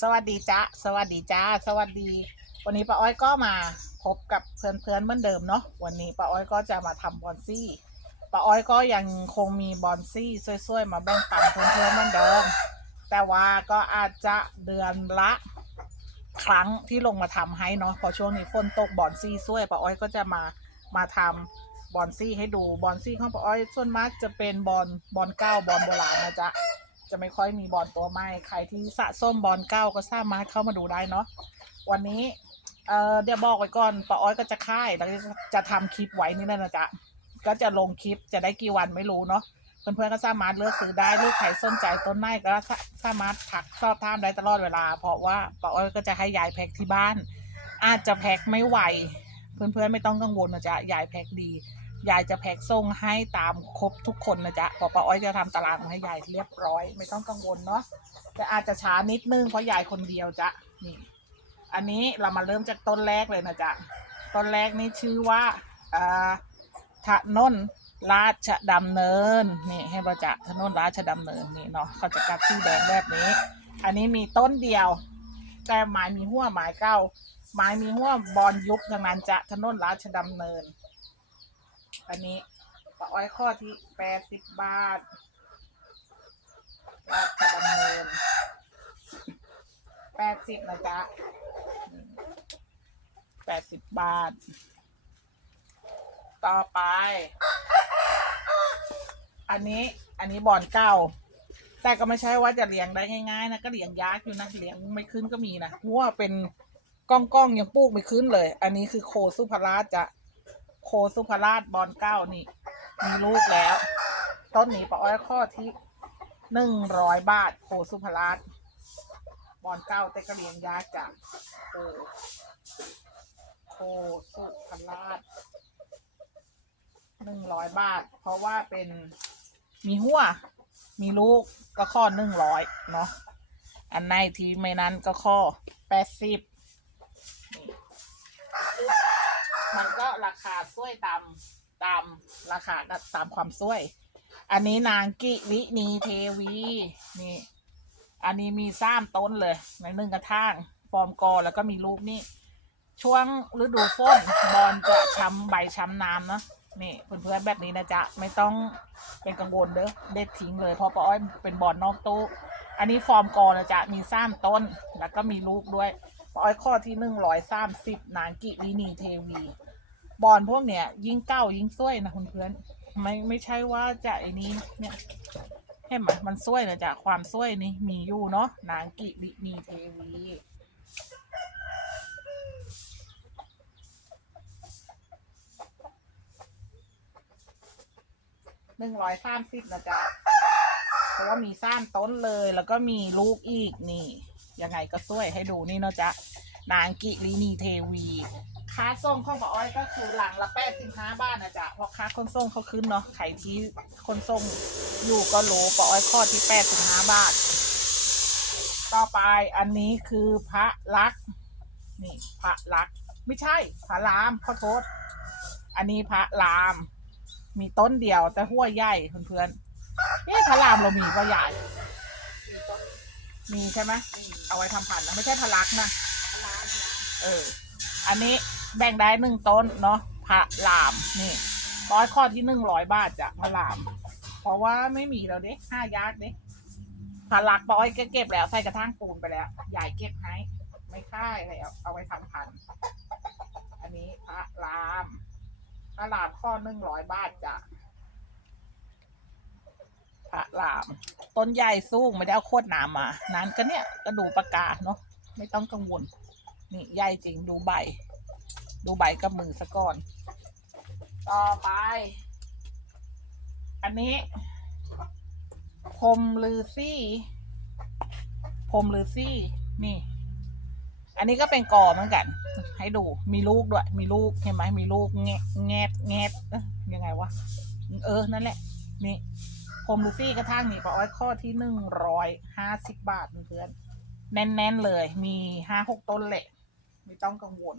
สวัสดีจ้าสวัสดีจ้าสวัสดี วันนี้ป้าอ้อยก็มาพบกับเพื่อนๆเหมือนเดิมเนาะวันนี้ป้าอ้อยก็จะมาทำบอนซี่ป้าอ้อยก็ยังคงมีบอนซี่สวยๆมาแบ่งปันเพื่อนๆเหมือนเดิมแต่ว่าก็อาจจะเดือนละครั้งที่ลงมาทำให้เนาะพอช่วงนี้ฝนตกบอนซี่สวยป้าอ้อยก็จะมามาทำบอนซี่ให้ดูบอนซี่ของป้าอ้อยส่วนมากจะเป็นบอลบอลเก้าบอลโบราณนะจ๊ะ จะไม่ค่อยมีบอลตัวใหม่ใครที่สะสมบอลเก้าก็สามารถเข้ามาดูได้เนาะวันนี้เอ่อเดี๋ยวบอกไว้ก่อนป้าอ้อยก็จะค่ายแล้วจะทำคลิปไว้นี่แหละนะจ๊ะก็จะลงคลิปจะได้กี่วันไม่รู้เนาะเพื่อนๆก็สามารถเลือกซื้อได้ลูกใครสนใจต้นไม้ก็สาสามารถถักสอบถามได้ตลอดเวลา เพราะว่าป้าอ้อยก็จะให้ยายแพ็คที่บ้าน อาจจะแพ็คไม่ไหว เพื่อนๆไม่ต้องกังวลนะจ๊ะยายแพ็คดี ยายจะแพ็คส่งให้ตามครบทุกคนนะจ๊ะเพอป้าอ้อยจะทำตารางให้ยายเรียบร้อย ไม่ต้องกังวลเนาะแต่อาจจะช้านิดนึงเพราะยายคนเดียวจ้ะนี่ อันนี้เรามาเริ่มจากต้นแรกเลยนะจ๊ะต้นแรกนี่ชื่อว่าอ่าถนนราชดำเนินนี่ให้ประจักษ์ถนนราชดำเนินนี่เนาะเขาจะกัดสีแดงแบบนี้ อันนี้มีต้นเดียว แต่ไม้มีหัวไม้เก้าไม้มีหัวบอลยุบดังนั้นจะถนนราชดำเนิน อันนี้ปะอ้อยข้อที่แปดสิบบาทราชดำเนินแปดสิบนะจ๊ะแปดสิบบาท ต่อไป อันนี้อันนี้บอนเก้าแต่ก็ไม่ใช่ว่าจะเลี้ยงได้ง่ายๆนะก็เลี้ยงยากอยู่นะเลี้ยงไม่ขึ้นก็มีนะหัวเป็นก้องๆยังปลูกไม่ขึ้นเลย อันนี้คือโคสุภราชจะ โคสุภราชบอลเก้านี่ มีลูกแล้ว ต้นนี้ปะอ้อยข้อที่หนึ่งร้อยบาท โคสุภราชบอลเก้าแต่ก็เลียงยากจ้ะโคโคสุภราชหนึ่งร้อยบาท เพราะว่าเป็นมีหัว มีลูกก็ข้อหนึ่งร้อยเนาะอันในที่ไม่นั้นก็ข้อแปดสิบ มันก็ราคาช่วยตามตามราคาตามความช่วย อันนี้นางกิวินีเทวีนี่ อันนี้มีซ้ามต้นเลยในหนึ่งกระถางฟอร์มกอแล้วก็มีลูกนี่ ช่วงฤดูฝนบอลจะช้ำใบช้ำน้ำนะนี่เพื่อนๆแบบนี้นะจ๊ะไม่ต้องเป็นกังวลเด้อเด็ดทิ้งเลยเพราะป้าอ้อยเป็นบอลนอกตู้อันนี้ฟอร์มกอนะจ๊ะมีซ้ามต้นแล้วก็มีลูกด้วย ป้อ้อยข้อที่หนึ่งร้อยสามสิบนางกิวินีเทวี บอลพวกเนี้ย ยิ่งเก้ายิ่งสวยนะคุณเพื่อนไม่ไม่ใช่ว่าจะไอ้นี้เนี่ยเห็นไหมมันสวยนะจ๊ะความสวยนี่มีอยู่เนาะนางกิวินีเทวีหนึ่งร้อยสามสิบนะจ๊ะเพราะว่ามีสามต้นเลยแล้วก็มีลูกอีกนี่ ยังไงก็สวยให้ดูนี่เนาะจ๊ะนางกิรินีเทวีค่าส่งของป้าอ้อยก็คือหลังละแปดสิบห้าบาทนะจ๊ะเพราะค่าขนส่งเขาขึ้นเนาะใครที่ขนส่งอยู่ก็รู้ป้าอ้อยข้อที่แปดสิบห้าบาท ต่อไปอันนี้คือพระลักษ์นี่พระลักษ์ไม่ใช่พระรามขอโทษ อันนี้พระราม มีต้นเดียวแต่หัวใหญ่เพื่อนๆเอ๊ะพระรามเรามีปะใหญ่ มีใช่ไหมเอาไว้ทำพันธุ์นะไม่ใช่พระลักษณ์นะเออ อันนี้แบ่งได้หนึ่งต้นเนาะพระรามนี่ร้อยข้อที่หนึ่งร้อยบาทจากพระราม เพราะว่าไม่มีแล้วเด้ห้ายากเด้พระลักษณ์บอยก็เก็บแล้วใส่กระถางปูนไปแล้วใหญ่เก็บให้ไม่ค่ายแล้วเอาไว้ทำพันธุ์อันนี้พระรามพระรามข้อหนึ่งร้อยบาทจ้ะ พระราม ต้นใหญ่สูงไม่ได้เอาโคตรหนามมานั้นก็เนี่ยก็ดูประกาศเนาะไม่ต้องกังวล นี่ใหญ่จริงดูใบ ดูใบกับมือซะก่อน ต่อไป อันนี้ พรมลือซี่พรมลือซี่ นี่ อันนี้ก็เป็นกอเหมือนกัน ให้ดูมีลูกด้วย มีลูกเห็นไหมมีลูกแงะแงะแงะยังไงวะเออนั่นแหละ นี่ พรมลูซี่กระทั่งนี่ปะอ้อยข้อที่หนึ่งร้อยห้าสิบบาทเพื่อนแน่นๆเลย มีห้าหกต้นแหละ ไม่ต้องกังวล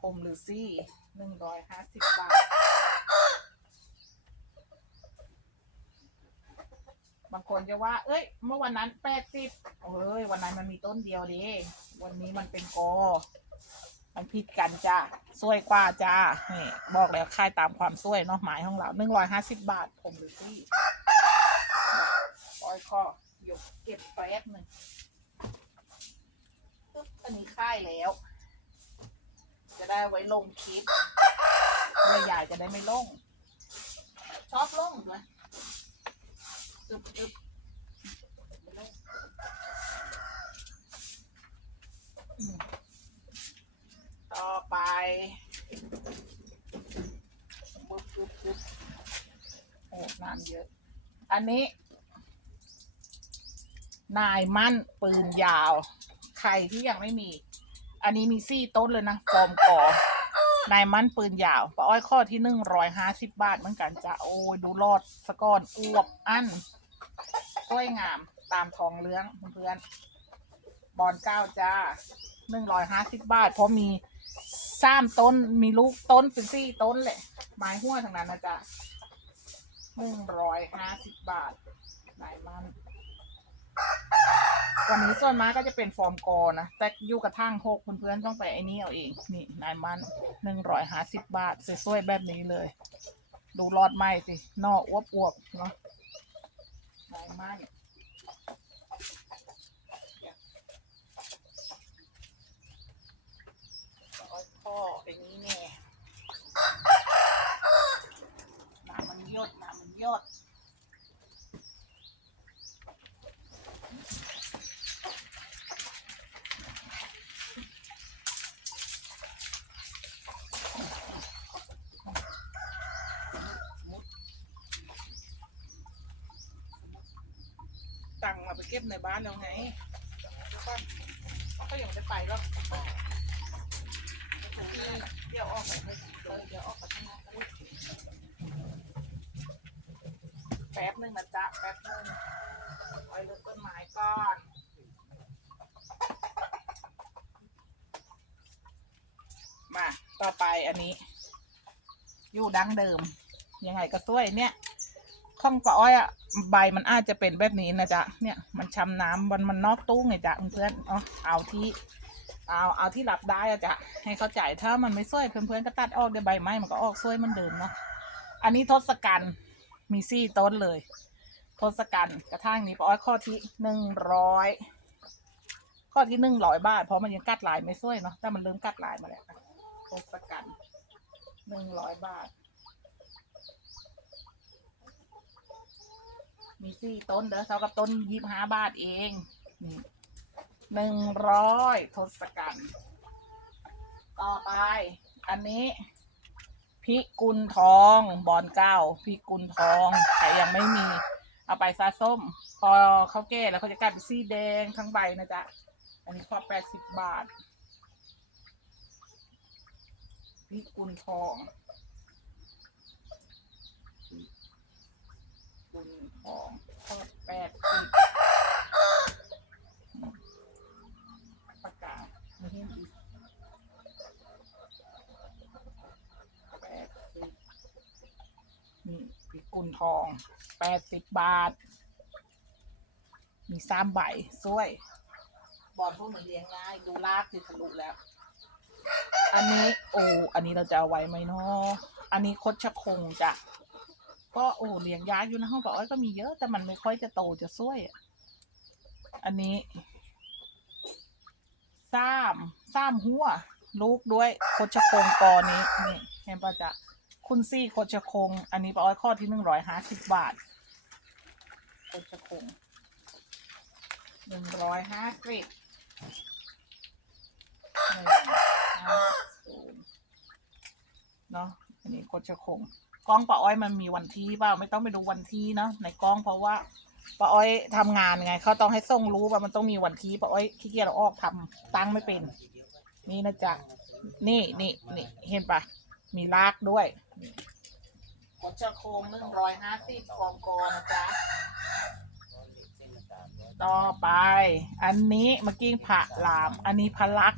พรมลูซี่หนึ่งร้อยห้าสิบบาท บางคนจะว่า เอ้ย เมื่อวันนั้นแปดสิบเอ้ย วันนั้นมันมีต้นเดียวดิวันนี้มันเป็นกอ มันผิดกันจ้าซวยกว่าจ้านี่บอกแล้วค่ายตามความซวยเนาะหมายของเราหนึ่งร้อยห้าสิบบาทผมหรือที่ปล่อยคอหยกเก็บแป๊บหนึ่งปึ๊บอันนี้ค่ายแล้ว จะได้ไว้ลงคลิปแม่ยายจะได้ไม่ลง ชอบลงเลยอึบอึบอืม ต่อไปบึ๊บบึ๊บบึ๊บโอ้น้ำเยอะ อันนี้ นายมั่นปืนยาว ใครที่ยังไม่มี อันนี้มีซี่ต้นเลยนะฟอมกอนายมั่นปืนยาวป้าอ้อยข้อที่หนึ่งร้อยห้าสิบบาทเหมือนกันจ้ะโอ้ยดูรอดสะก้อนอวบอันสวยงามตามทองเลื้องเพื่อนบอลเก้าจ้าหนึ่งร้อยห้าสิบบาท เพราะมี สามต้นมีลูกต้นเป็นซี่ต้นแหละไม้หัวทั้งนั้นนะจ๊ะหนึ่งร้อยห้าสิบบาทนายมันวันนี้ส่วนมากก็จะเป็นฟอร์มกอนะ แต่อยู่กระทั่งหกเพื่อนๆต้องไปไอ้นี่เอาเอง นี่นายมันหนึ่งร้อยห้าสิบบาทสวยๆแบบนี้เลย ดูรอดไหมสินอกอวบอวบๆเนาะนายมัน ร้อยข้อไอ้นี้แน่น้ำมันยดน้ำมันยดตังค์มาไปเก็บในบ้านแล้วไงแล้วก็ก็ยังไม่ได้ไปหรอก เดี๋ยวออกไปเลยเดี๋ยวออกไปข้างนอกแป๊บนึงนะจ๊ะแป๊บนึงไว้รดต้นไม้ก่อนมาต่อไปอันนี้ อยู่ดังเดิม ยังไงก็สวยเนี่ยข้องปลาอ้อยอะใบมันอาจจะเป็นแบบนี้นะจ๊ะเนี่ยมันช้ำน้ำมันมันนอกตู้ไงจ๊ะเพื่อนๆเอเอาที่ เอาเอาที่รับได้อะจ๊ะให้เข้าใจถ้ามันไม่สวยเพื่อนๆก็ตัดออกเดี๋ยวใบไม้มันก็ออกสวยมันเดิมเนาะอันนี้ทศกัณฐ์มีซี่ต้นเลยทศกัณฐ์กระทั่งนี้ปอ้อยข้อที่หนึ่งร้อยข้อที่หนึ่งร้อยบาทเพราะมันยังกัดลายไม่สวยเนาะแต่มันเริ่มกัดลายมาแล้วทศกัณฐ์หนึ่งร้อยบาท มีสี่ต้นเด้อเท่ากับต้นยี่ห้าบาทเองนี่ หนึ่งร้อยทศกัณฐ์ต่อไป อันนี้พิกุลทองบอลเก้าพิกุลทองใครยังไม่มี เอาไปซาส้ม พอเขาแก้แล้วเขาจะกลายเป็นสีแดงทั้งใบนะจ๊ะ อันนี้พอแปดสิบบาทพิกุลทองคุณทองทอดแปดสิบประกาศไม่เห็นอีกแปดสิบนี่พิ กุลทองแปดสิบบาท มีสามใบสวย บอลพวกมันเลี้ยงง่าย ดูลากคือทะลุแล้ว อันนี้โอ้อันนี้เราจะเอาไว้ไหมเนาะอันนี้คดชะคงจ้ะก็โอ้เลี้ยงยากอยู่นะห้องปลาอ้อยก็มีเยอะแต่มันไม่ค่อยจะโตจะสวยอะอันนี้ซ้ำซ้ำหัว ลูกด้วยโคชคงกอนี้นี่เห็นปะจ๊ะ คุณซี่โคชคง อันนี้ปลาอ้อยข้อที่หนึ่งร้อยห้าสิบบาท โคชคงหนึ่งร้อยห้าสิบหนึ่งห้าศูนย์เนาะอันนี้โคชคงกล้องป้าอ้อยมันมีวันที่เปล่าไม่ต้องไปดูวันที่เนาะในกล้องเพราะว่าป้าอ้อยทำงานไงเขาต้องให้ส่งรู้ว่ามันต้องมีวันที่ป้าอ้อยขี้เกียจเราออกทำตั้งไม่เป็น นี่นะจ๊ะนี่นี่นี่เห็นปะมีลากด้วย กดชะโคงหนึ่งร้อยห้าสิบฟองกนะจ๊ะ ต่อไป อันนี้เมื่อกี้ผะลาม อันนี้พะลัก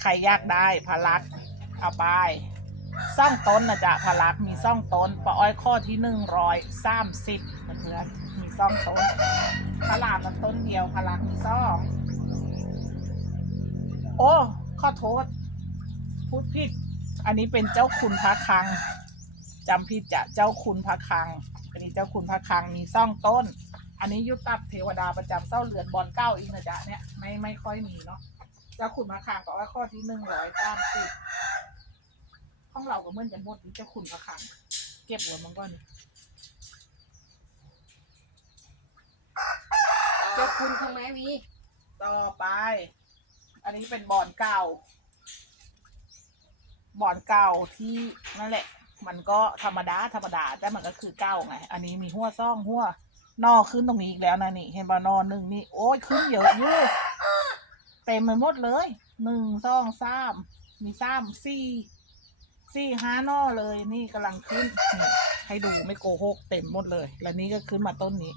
ใครอยากได้พะลัก เอาไปซ่องต้นนะจ๊ะพารักมีซ่องต้นปลาอ้อยข้อที่หนึ่งร้อยสามสิบเพื่อนมีสองต้นพระรามมันต้นเดียวพลังมีสอง โอ้ ขอโทษ พูดผิด อันนี้เป็นเจ้าคุณพระคลังจำผิดจะเจ้าคุณพระคลัง อันนี้เจ้าคุณพระคลังมีซ่องต้น อันนี้ยุตตับเทวดาประจำเส้าเรือนบอลเก้าอีกนะจ๊ะเนี่ยไม่ไม่ค่อยมีเนาะเจ้าคุณพระคลังก็ว่าข้อที่หนึ่งร้อยสามสิบห้องเราก็เหมือนกันหมดนี่เจ้าคุณพระคลัง เก็บหัวมันก่อนเจ้าคุณข้างในมีต่อไป อันนี้เป็นบอลเก่า บอลเก่าที่นั่นแหละ มันก็ธรรมดาธรรมดาแต่มันก็คือเก้าไง อันนี้มีหัวซ่องหัวนอขึ้นตรงนี้อีกแล้วนะนี่ เห็นปะนอนหนึ่งนี่โอ้ยขึ้นเยอะอยู่เต็มไปหมดเลยหนึ่งสองสามมีสามสี่สี่ห้านอเลยนี่กำลังขึ้นนี่ให้ดูไม่โกหกเต็มหมดเลย แล้วนี้ก็ขึ้นมาต้นนี้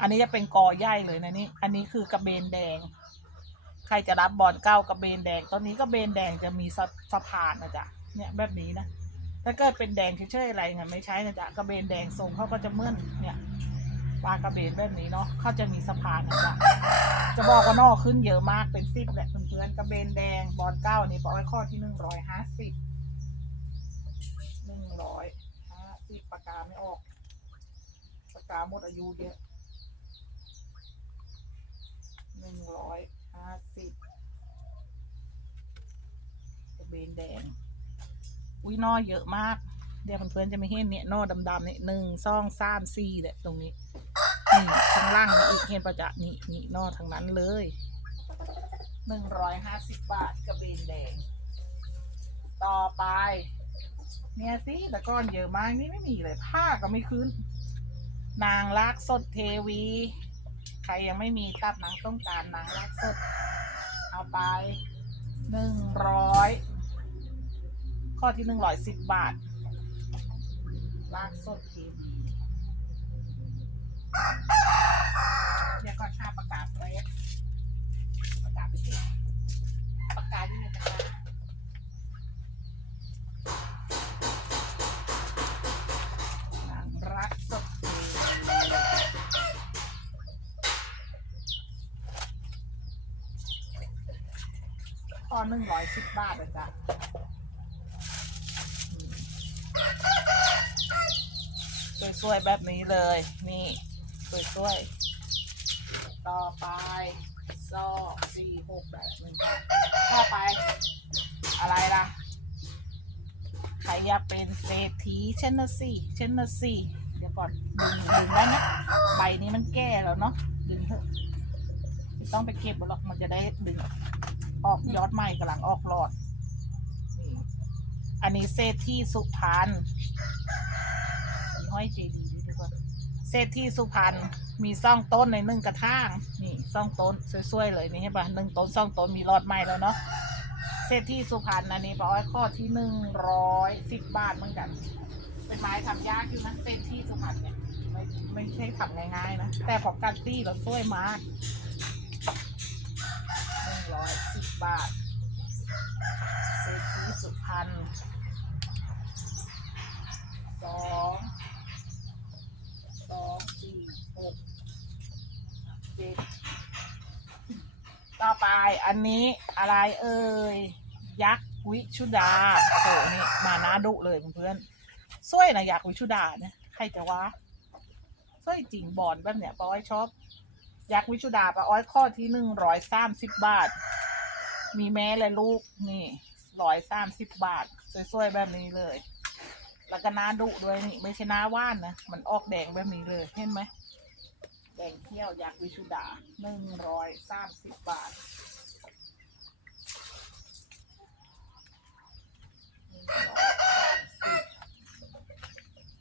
อันนี้จะเป็นกอใหญ่เลยนะนี่ อันนี้คือกระเบนแดง ใครจะรับบอลเก้ากระเบนแดง ตอนนี้กระเบนแดงจะมีสะสะพานนะจ๊ะเนี่ยแบบนี้นะ ถ้าเกิดเป็นแดงเฉยๆอะไรเงี้ยไม่ใช่นะจ๊ะกระเบนแดงทรงเขาก็จะเมื่อนเนี่ยปลากระเบนแบบนี้เนาะเขาจะมีสะพานนะจ๊ะจะบอกว่านอกขึ้นเยอะมากเป็นสิบแหละเพื่อนๆกระเบนแดงบอลเก้านี่ปอยข้อที่หนึ่งร้อยห้าสิบหนึ่งร้อยห้าสิบปากกาไม่ออกปากกาหมดอายุเยอะหนึ่งร้อย ห้าสิบกระเบนแดง อุ้ยนอเยอะมากเดี๋ยวเพื่อนๆจะไม่เห็นเนี่ยนอดำๆเนี่ยหนึ่งสองสามสี่เนี่ยตรงนี้นี่ข้างล่างอีกเห็นประจะนี่นี่นอทางนั้นเลยหนึ่งร้อยห้าสิบบาทกระเบนแดง ต่อไป เนี่ยสิแต่ก้อนเยอะมากนี่ไม่มีเลยผ้าก็ไม่ขึ้น นางลากสดเทวี ใครยังไม่มีตับนางต้องการนางลากสดเอาไปหนึ่งร้อยข้อที่หนึ่งร้อยสิบบาทลากสดเทวีเดี๋ยวก่อนค่าประกาศไว้ประกาศไปที่ประกาศที่ไหนจ๊ะ อหนึ่งร้อยสิบบาทเลยจ้ะสวยๆแบบนี้เลย นี่สวยๆต่อไปซอสี่หกแบบหนึ่งค่ะต่อไป อะไรล่ะใครอยากเป็นเศรษฐีเช่นนะสิเช่นนะสิเดี๋ยวก่อนดึงดึงได้ไหมใบนี้มันแก่แล้วเนาะดึงเถอะไม่ต้องไปเก็บหรอกมันจะได้ดึงออก ยอดใหม่กำลังออกหลอดนี่อันนี้เศรษฐีสุพรรณมีห้อยเจดีย์ด้วยดีกว่าเศรษฐีสุพรรณมีซ่องต้นในหนึ่งกระถางนี่ซ่องต้นสวยๆเลยนี่ใช่ปะหนึ่งต้นซ่องต้นมีหลอดใหม่แล้วเนาะเศรษฐีสุพรรณอันนี้ปอ้อยข้อที่หนึ่งร้อยสิบบาทเหมือนกัน เป็นไม้ทำยากอยู่นะเศรษฐีสุพรรณเนี่ยไม่ไม่ใช่ทำง่ายๆนะแต่พอการตี้เราสวยมากหนึ่งร้อยสิบ บาทเศรษฐีสุพรรณสองสองสี่หกเจ็ดต่อไปอันนี้อะไรเอ่ย ยักษ์วิชุดาโอ้โหนี่มานาดุเลยเพื่อนๆสวยนะยักษ์วิชุดาเนี่ยใครจะว่าสวยจริงบอลแบบเนี้ยป้าอ้อยชอบ ยักษ์วิชุดาป้าอ้อยข้อที่หนึ่งร้อยสามสิบบาท มีแม่และลูกนี่ร้อยสามสิบบาท สวยๆแบบนี้เลย แล้วก็น้าดุด้วยนี่ไม่ใช่น้าว่านนะ มันออกแดงแบบนี้เลยเห็นไหมแดงเขี้ยวยักษ์วิชุดาหนึ่งร้อยสามสิบบาท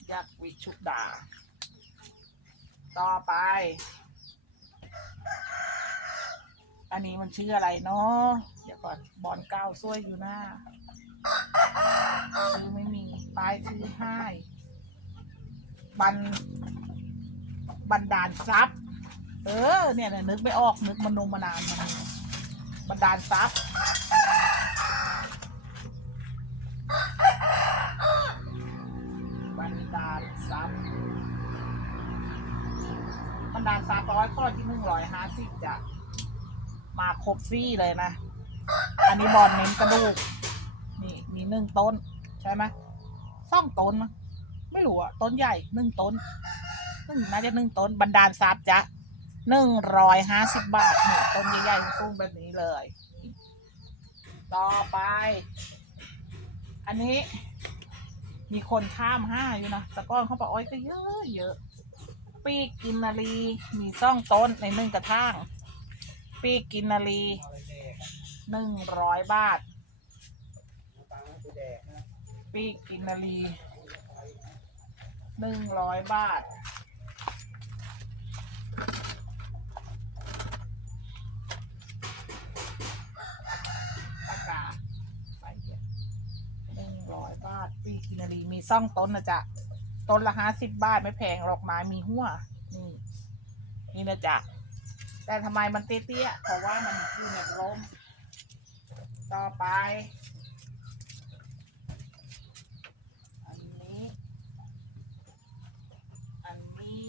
อยากษ์วิชุดา ต่อไป อันนี้มันชื่ออะไรเนาะ เดี๋ยวก่อน บอลเก้าซวยอยู่หน้าชื่อไม่มีป้ายชื่อให้บัน บันดาลทรัพย์ เออ เนี่ยเนี่ยนึกไม่ออก นึกมันมานานมาบันดาลทรัพย์บันดาลทรัพย์มันดาลทรัพย์ร้อยข้อที่หนึ่งร้อยห้าสิบจะมาครบซี่เลยนะ อันนี้บอลเน้นกระดูก นี่มีหนึ่งต้น ใช่ไหมสองต้นมั้งไม่รู้อะต้นใหญ่หนึ่งต้นหนึ่งน่าจะหนึ่งต้นบรรดาลทรัพย์จะหนึ่งร้อยห้าสิบบาทนี่ต้นใหญ่ๆสูงแบบนี้เลย ต่อไป อันนี้ มีคนข้ามห้าอยู่นะแต่ก้อนเขาบอกอ้อยก็เยอะเยอะ ปีกกินนารีมีซ่องต้นในหนึ่งกระถางปีกกินนารี หนึ่งร้อยบาท ปีกกินนารีหนึ่งร้อยบาท ปากกาไปหนึ่งร้อยบาท ปีกกินนารีมีซ่องต้นนะจ๊ะ ต้นละห้าสิบบาทไม่แพงหรอกไม้มีหัว นี่ นี่นะจ๊ะแต่ทำไมมันเตี้ยๆเพราะว่ามันอยู่ในร่ม ต่อไป อันนี้ อันนี้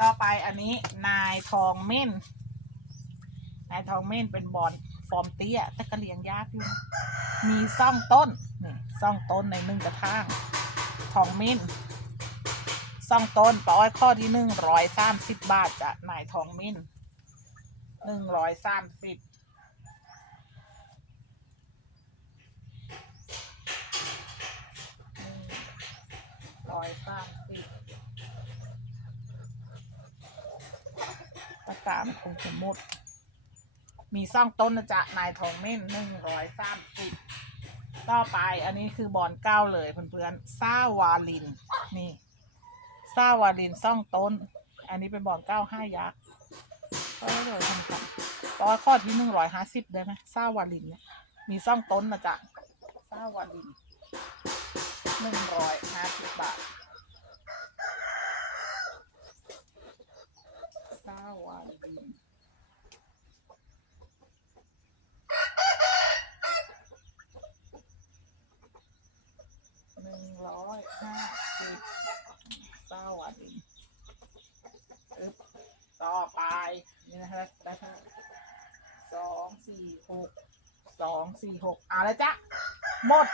ต่อไปอันนี้นายทองเม่น นายทองเม่นเป็นบอลฟอร์มเตี้ยแต่ก็เลียงยากอยู่ มีซ่องต้น นี่ซ่องต้นในหนึ่งกระถางทองเม่นซ่องต้นปอ้อยข้อที่หนึ่งร้อยสามสิบบาทจะนายทองเม่น หนึ่งร้อยสามสิบร้อยสามสิบตะกามคงจะหมด มีซ่องต้นนะจ๊ะนายทองเม่นหนึ่งร้อยสามสิบต่อไปอันนี้คือบอลเก้าเลยเพื่อนๆซาวาลิน นี่ซาวาลินซ่องต้น อันนี้เป็นบอลเก้าห้ายักษ์ ก็เลยทำกันเพราะว่าข้อที่หนึ่งร้อยห้าสิบได้ไหมซาวาลินเนี่ยมีซ่องต้นนะจ๊ะซาวาลินหนึ่งร้อยห้าสิบบาทซาวันดินหนึ่งร้อยห้าสิบซาวันดิน ต่อไปนี่นะครับได้เท่าไหร่สองสี่หกสองสี่หกเอาละจ้ะหมด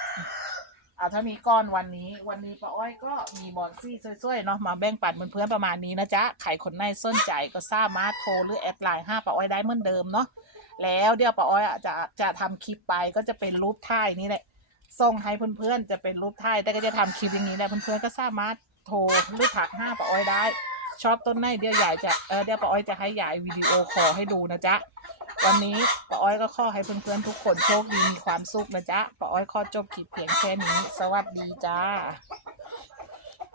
เอาเท่านี้ก่อนวันนี้วันนี้ป้าอ้อยก็มีบอนซี่สวยๆเนาะมาแบ่งปันเพื่อนๆประมาณนี้นะจ๊ะใครคนไหนสนใจก็สามารถโทรหรือแอดไลน์ห้าป้าอ้อยได้เหมือนเดิมเนาะแล้วเดี๋ยวป้าอ้อยจะจะทำคลิปไปก็จะเป็นรูปถ่ายนี่แหละส่งให้เพื่อนๆจะเป็นรูปถ่ายแต่ก็จะทำคลิปอย่างนี้แหละเพื่อนๆก็สามารถโทรหรือถักห้าป้าอ้อยได้ ชอบต้นไหนเดี๋ยวยายจะเออเดี๋ยวป้าอ้อยจะให้ยายวิดีโอคอลให้ดูนะจ๊ะวันนี้ป้าอ้อยก็ขอให้เพื่อนๆทุกคนโชคดีมีความสุขนะจ๊ะป้าอ้อยขอจบคลิปเพียงแค่นี้ สวัสดีจ้า